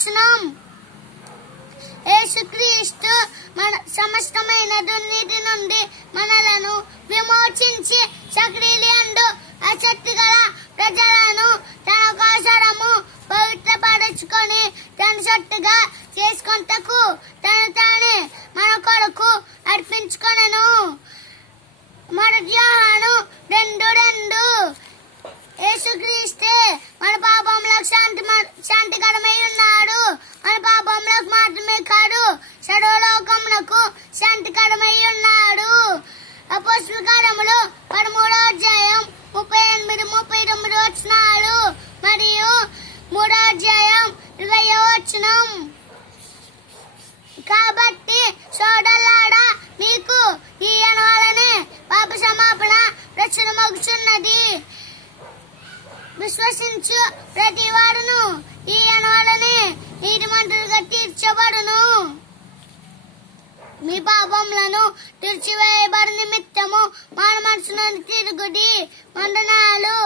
వచనం. యేసుక్రీస్తు మన సమస్తమైన దుర్నీతి నుండి మనలను విమోచించి సక్రియలందు ఆసక్తి గల ప్రజలను తన కోసరము పవిత్రపరచుకొని తన సొత్తుగా చేసుకొనుటకు తను తానే మన కొరకు అర్పించుకొనెను. మొదటి యోహాను 2:2. యేసుక్రీస్తే మన పాపములకు శాంతికరమై ఉన్నాడు. మన పాపములకు మాత్రమే కాదు, సర్వలోకమునకు శాంతికరమై ఉన్నాడు. అపోస్తలుల కార్యములు 13:38-39 వచనాలు మరియు 3:20. కాబట్టి సోదరులారా, మీకు ఈయన వలనే పాప క్షమాపణ రక్షణ మగుచున్నది. విశ్వసించు ప్రతి వాడును ఈయన వలనే నీతిమంతులుగా తీర్చబడును. మీ పాపములను తీర్చివేయబడి నిమిత్తము మారు మనసును తిరుగుడి. వందనాలు.